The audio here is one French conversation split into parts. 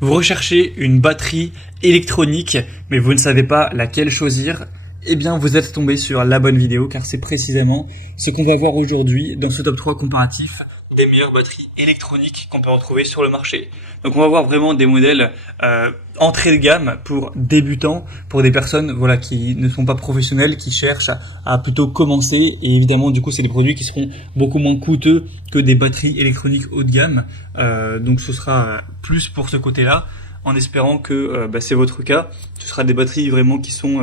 Vous recherchez une batterie électronique, mais vous ne savez pas laquelle choisir? Eh bien, vous êtes tombé sur la bonne vidéo, car c'est précisément ce qu'on va voir aujourd'hui dans ce top 3 comparatif des meilleures batteries électroniques qu'on peut retrouver sur le marché. Donc on va voir vraiment des modèles entrée de gamme pour débutants, pour des personnes qui ne sont pas professionnelles, qui cherchent à plutôt commencer. Et évidemment, du coup, c'est des produits qui seront beaucoup moins coûteux que des batteries électroniques haut de gamme. Donc ce sera plus pour ce côté-là, en espérant que c'est votre cas. Ce sera des batteries vraiment qui sont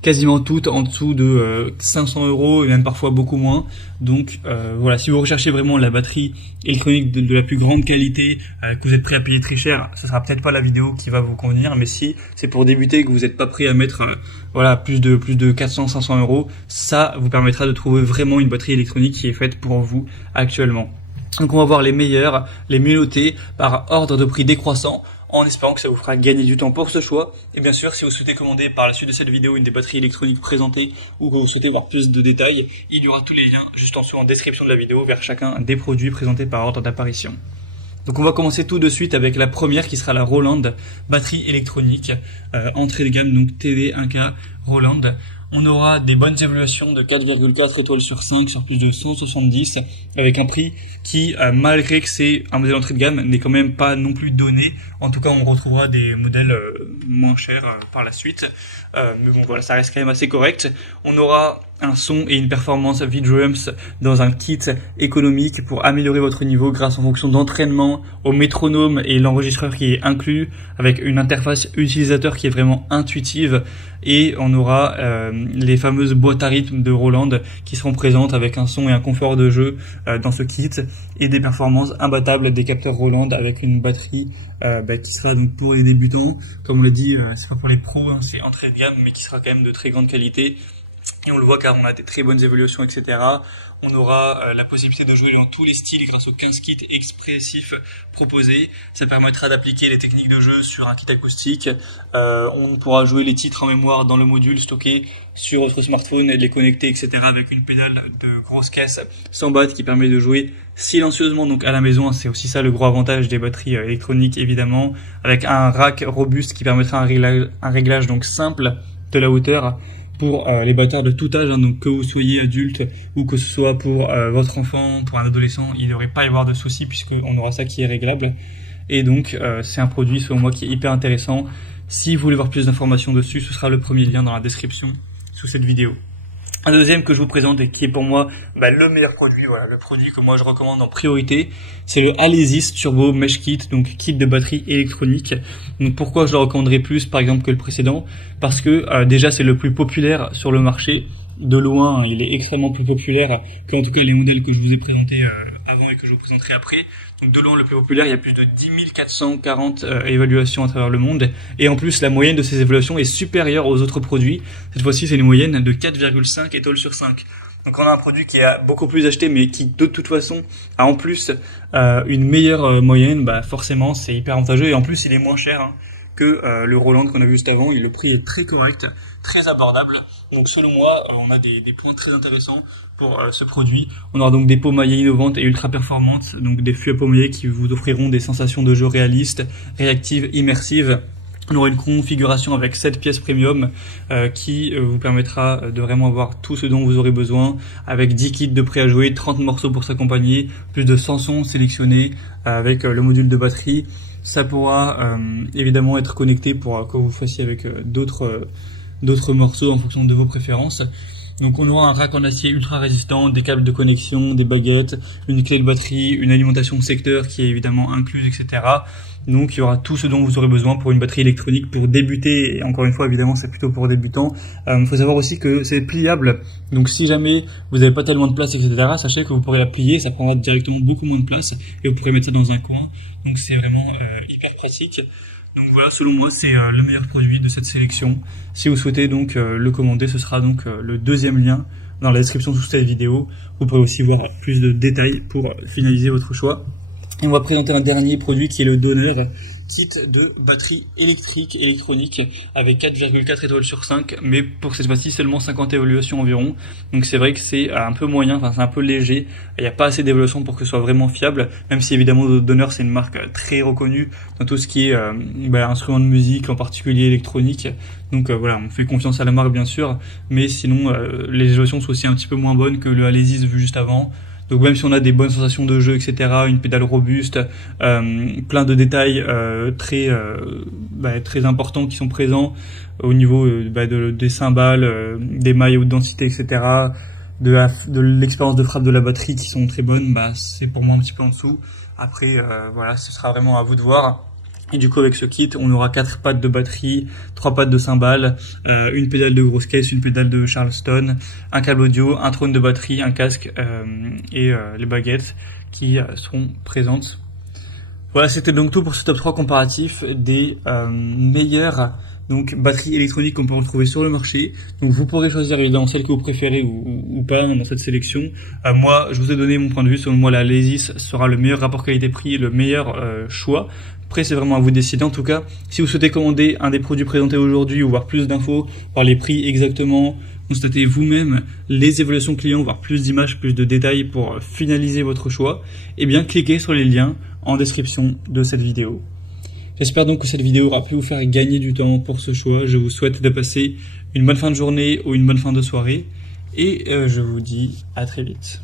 quasiment toutes en dessous de 500 € et même parfois beaucoup moins. Donc voilà, si vous recherchez vraiment la batterie électronique de la plus grande qualité, que vous êtes prêt à payer très cher, ça sera peut-être pas la vidéo qui va vous convenir. Mais si c'est pour débuter et que vous n'êtes pas prêt à mettre plus de 400-500 €, ça vous permettra de trouver vraiment une batterie électronique qui est faite pour vous actuellement. Donc on va voir les meilleurs, les mieux notés par ordre de prix décroissant, en espérant que ça vous fera gagner du temps pour ce choix. Et bien sûr, si vous souhaitez commander par la suite de cette vidéo une des batteries électroniques présentées ou que vous souhaitez voir plus de détails, il y aura tous les liens juste en dessous en description de la vidéo vers chacun des produits présentés par ordre d'apparition. Donc on va commencer tout de suite avec la première qui sera la Roland batterie électronique, entrée de gamme, donc TV1K Roland. On aura des bonnes évaluations de 4,4 étoiles sur 5 sur plus de 170, avec un prix qui, malgré que c'est un modèle entrée de gamme, n'est quand même pas non plus donné. En tout cas, on retrouvera des modèles moins chers par la suite. Mais bon, voilà, ça reste quand même assez correct. On aura un son et une performance V-Drums dans un kit économique pour améliorer votre niveau grâce en fonction d'entraînement, au métronome et l'enregistreur qui est inclus, avec une interface utilisateur qui est vraiment intuitive. Et on aura les fameuses boîtes à rythme de Roland qui seront présentes avec un son et un confort de jeu dans ce kit, et des performances imbattables des capteurs Roland avec une batterie qui sera donc pour les débutants. Comme on l'a dit, c'est pas pour les pros, hein, c'est entrée de gamme, mais qui sera quand même de très grande qualité. Et on le voit car on a des très bonnes évolutions, etc. On aura la possibilité de jouer dans tous les styles grâce aux 15 kits expressifs proposés. Ça permettra d'appliquer les techniques de jeu sur un kit acoustique. On pourra jouer les titres en mémoire dans le module stocké sur votre smartphone et les connecter, etc. avec une pédale de grosse caisse 100 watts qui permet de jouer silencieusement donc à la maison. C'est aussi ça le gros avantage des batteries électroniques, évidemment, avec un rack robuste qui permettra un réglage donc simple de la hauteur pour les batteurs de tout âge, hein, donc que vous soyez adulte ou que ce soit pour votre enfant, pour un adolescent, il ne devrait pas y avoir de soucis puisqu'on aura ça qui est réglable. Et donc c'est un produit selon moi qui est hyper intéressant. Si vous voulez voir plus d'informations dessus, ce sera le premier lien dans la description sous cette vidéo. Un deuxième que je vous présente et qui est pour moi le meilleur produit, le produit que moi je recommande en priorité, c'est le Alesis Turbo Mesh Kit, donc kit de batterie électronique. Donc pourquoi je le recommanderais plus par exemple que le précédent? Parce que déjà c'est le plus populaire sur le marché. De loin, il est extrêmement plus populaire que en tout cas les modèles que je vous ai présentés avant et que je vous présenterai après. Donc de loin le plus populaire, il y a plus de 10 440 évaluations à travers le monde. Et en plus, la moyenne de ces évaluations est supérieure aux autres produits. Cette fois-ci, c'est une moyenne de 4,5 étoiles sur 5. Donc on a un produit qui a beaucoup plus acheté, mais qui de toute façon a en plus une meilleure moyenne. Forcément, c'est hyper avantageux. Et en plus, il est moins cher que le Roland qu'on a vu juste avant, et le prix est très correct, très abordable. Donc selon moi, on a des points très intéressants pour ce produit. On aura donc des peaux maillées innovantes et ultra performantes, donc des fûts à peau maillée qui vous offriront des sensations de jeu réalistes, réactives, immersives. On aura une configuration avec 7 pièces premium qui vous permettra de vraiment avoir tout ce dont vous aurez besoin, avec 10 kits de prêt à jouer, 30 morceaux pour s'accompagner, plus de 100 sons sélectionnés avec le module de batterie. Ça pourra évidemment être connecté pour que vous fassiez avec d'autres morceaux en fonction de vos préférences. Donc on aura un rack en acier ultra résistant, des câbles de connexion, des baguettes, une clé de batterie, une alimentation secteur qui est évidemment incluse, etc. Donc il y aura tout ce dont vous aurez besoin pour une batterie électronique pour débuter. Et encore une fois, évidemment, c'est plutôt pour débutants. Faut savoir aussi que c'est pliable. Donc si jamais vous n'avez pas tellement de place, etc., sachez que vous pourrez la plier, ça prendra directement beaucoup moins de place et vous pourrez mettre ça dans un coin. Donc c'est vraiment hyper pratique. Donc voilà, selon moi, c'est le meilleur produit de cette sélection. Si vous souhaitez donc le commander, ce sera donc le deuxième lien dans la description sous cette vidéo. Vous pourrez aussi voir plus de détails pour finaliser votre choix. Et on va présenter un dernier produit qui est le Donner, kit de batterie électrique, électronique, avec 4,4 étoiles sur 5, mais pour cette fois-ci seulement 50 évaluations environ. Donc c'est vrai que c'est un peu moyen, enfin c'est un peu léger, il n'y a pas assez d'évaluations pour que ce soit vraiment fiable, même si évidemment Donner c'est une marque très reconnue dans tout ce qui est instruments de musique, en particulier électronique. Donc voilà, on fait confiance à la marque bien sûr, mais sinon les évaluations sont aussi un petit peu moins bonnes que le Alesis vu juste avant. Donc même si on a des bonnes sensations de jeu, etc., une pédale robuste, plein de détails très importants qui sont présents au niveau des cymbales, des mailles haute densité, etc., de l'expérience de frappe de la batterie qui sont très bonnes, c'est pour moi un petit peu en dessous. Après, voilà, ce sera vraiment à vous de voir. Et du coup, avec ce kit, on aura 4 pattes de batterie, 3 pattes de cymbales, une pédale de grosse caisse, une pédale de Charleston, un câble audio, un trône de batterie, un casque et les baguettes qui seront présentes. Voilà, c'était donc tout pour ce top 3 comparatif des meilleures batteries électroniques qu'on peut retrouver sur le marché. Donc vous pourrez choisir évidemment celle que vous préférez ou pas dans cette sélection. Moi, je vous ai donné mon point de vue. Selon moi, la Alesis sera le meilleur rapport qualité-prix, le meilleur choix. Après, c'est vraiment à vous de décider. En tout cas, si vous souhaitez commander un des produits présentés aujourd'hui ou voir plus d'infos, voir les prix exactement, constatez vous-même les évaluations clients, voir plus d'images, plus de détails pour finaliser votre choix, eh bien, cliquez sur les liens en description de cette vidéo. J'espère donc que cette vidéo aura pu vous faire gagner du temps pour ce choix. Je vous souhaite de passer une bonne fin de journée ou une bonne fin de soirée et je vous dis à très vite.